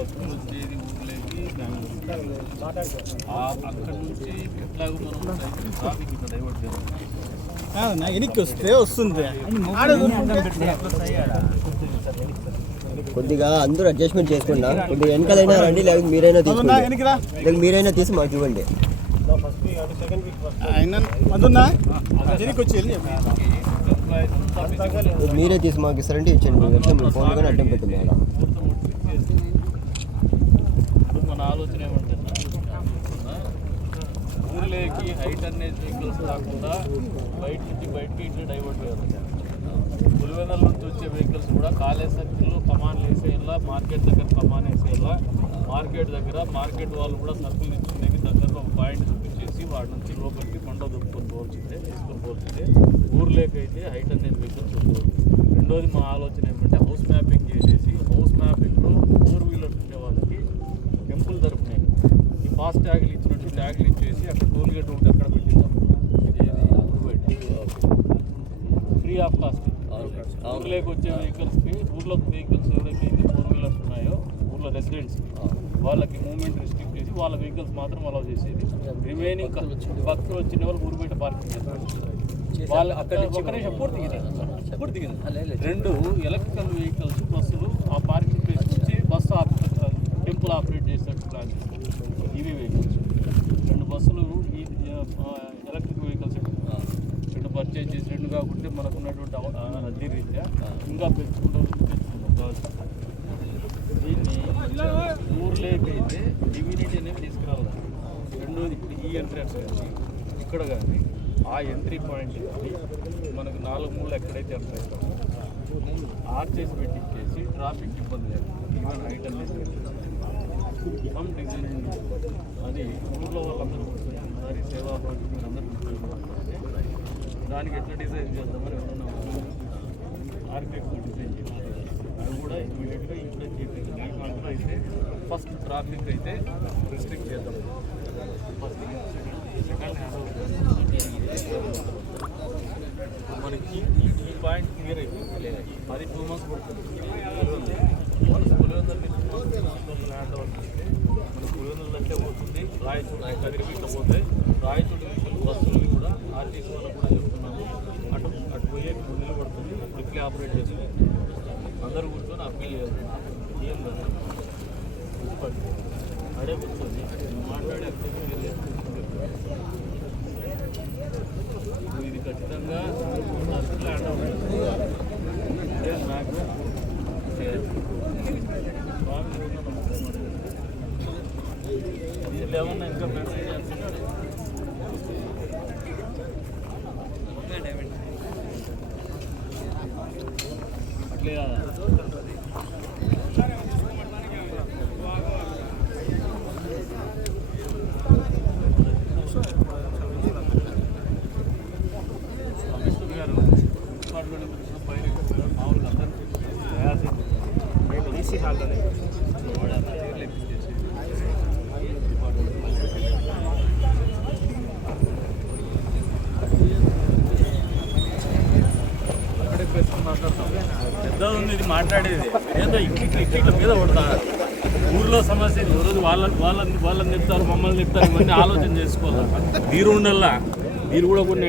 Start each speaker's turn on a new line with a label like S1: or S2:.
S1: అంతే ఏం చేయలేము కాదన్నా ఎన్నికి వస్తే వస్తుంది
S2: కొద్దిగా అందరూ అడ్జస్ట్మెంట్ చేసుకున్నా కొద్దిగా వెనకాలైనా రండి లేకపోతే మీరైనా తీసుకోండి. లేకపోతే మీరైనా తీసి మాకు ఇవ్వండి. మీరే తీసి మాకు ఇస్తారంటే ఇచ్చండి ఫోన్ కానీ అడ్డం పెట్టింది
S3: మన ఆలోచన ఏమంటే ఊర్లేకి హైట్ అనేది వెహికల్స్ కాకుండా బయట నుంచి బయటకి ఇటు డైవర్ట్ చేయాలి. పులివెందల నుంచి వచ్చే వెహికల్స్ కూడా కాలేజ్ సర్కిల్లో కమాన్లు వేసేయాలా మార్కెట్ దగ్గర కమాన్ వేసేయాలా మార్కెట్ దగ్గర మార్కెట్ వాళ్ళు కూడా సర్కిల్ ఇచ్చుకునేకి దగ్గరలో ఒక పాయింట్ చూపించేసి వాడి నుంచి లోపలికి కొండ దుప్పుకొని పోల్చిందే తీసుకొని పోల్చిందే ఊర్లేకైతే హైట్ అనేది వెహికల్స్ ఉండదు. రెండోది మా ఆలోచన ఏమంటే హౌస్ మ్యాపింగ్ చేసేసి హౌస్ మ్యాపింగ్లో ఫోర్ వీలర్స్ ఉండే వాళ్ళకి టెంపుల్ తరపునే ఈ ఫాస్ట్ ట్యాగులు ఇచ్చినట్టు ట్యాగులు ఇచ్చేసి అక్కడ టోల్ గేట్ ఉంటే అక్కడ పెట్టిద్దాం ఫ్రీ ఆఫ్ కాస్ట్ ఊర్లోకి వచ్చే వెహికల్స్కి ఊర్లో వెహికల్స్ ఎవరైతే ఫోర్ వీలర్స్ ఉన్నాయో ఊర్లో రెసిడెంట్స్ వాళ్ళకి మూవ్మెంట్ రిస్ట్రిక్ట్ చేసి వాళ్ళ వెహికల్స్ మాత్రం అలౌ చేసేది. రిమైనింగ్ భక్తులు వచ్చిన వాళ్ళు ఊరు బయట పార్కింగ్ చేస్తారు. వాళ్ళు అక్కడ ఒక నిమిషం పూర్తి పూర్తి రెండు ఎలక్ట్రికల్ వెహికల్స్ బస్సులు ఆ పార్కింగ్ ప్లేస్ నుంచి బస్సు టెంపుల్ ఆపరేట్ చేస్తారు ఈవీ వెహికల్స్ రెండు బస్సులు ఈ ఎలక్ట్రిక్ వెహికల్స్ రెండు పర్చేజ్ చేసి రెండు కాకుంటే మనకు ఉన్నటువంటి రద్దీ రీత్యా ఇంకా పెంచుకుంటూ దీన్ని ఊర్లోకి అయితే డివినిటీ అనేది తీసుకురావాలి. రెండోది ఇప్పుడు ఈ ఎంట్రన్స్ కానీ ఇక్కడ కానీ ఆ ఎంట్రీ పాయింట్ కానీ మనకు నాలుగు మూడు ఎక్కడైతే ఎంటర్ అవుతామో ఆర్చేసి పెట్టించేసి ట్రాఫిక్ ఇబ్బంది లేదు ఈవెన్ హైట్ అనేది సమ్ డిజైన్ అది ఊళ్ళో వాళ్ళందరూ ఒకసారి సేవా భారతి మీరు అందరూ దానికి ఎట్లా డిజైన్ చేద్దామని ఎవరన్నా ఆర్కిటెక్ట్ డిజైన్ చేసి అది కూడా ఇమీడియట్గా ఇంప్లై చేసి ఈ కాంట్లో అయితే ఫస్ట్ ట్రాఫిక్ అయితే రిస్ట్రిక్ట్ చేద్దాం ఫస్ట్ సెకండ్ మనకి ఈ పాయింట్ క్లియర్ అయిపోయింది అది టూ మంత్స్ పడుతుంది మనకు పులివెందుల నుంచి టూ మంత్స్ ల్యాండ్ అవుతుంది మన పులివెందుల అంటే పోతుంది రాయచూడు కదిరికి పోతే రాయచూడు బస్సులు కూడా ఆర్టీసీ వాళ్ళకు కూడా చెప్తున్నాము అటు అటు పోయే ముందులు పడుతుంది క్విక్లీ ఆపరేట్ చేస్తుంది అందరూ కూర్చొని అప్పీల్ చేస్తున్నారు ఏం కదా అడే కూర్చొని మాట్లాడి ఇది ఖచ్చితంగా ల్యాండ్ అవుతుంది నాకు వీళ్ళు ఇంకా పైన మామూలుగా అందరికీ ప్రయాసం మేము ఈసీ హాల్లోనే వాడు అన్న చీరలు ఎక్కించేసి అక్కడే పెట్టుకుని మాట్లాడతాం పెద్ద ఉంది ఇది మాట్లాడేది. ఏదో ఇంటికి ఇట్ల మీద కొడతా. ఊర్లో సమస్య రోజు వాళ్ళని వాళ్ళని వాళ్ళని చెప్తారు మమ్మల్ని చెప్తారు ఇవన్నీ ఆలోచన చేసుకోవాలి? మీరు ఉండల్లా మీరు కూడా కొన్ని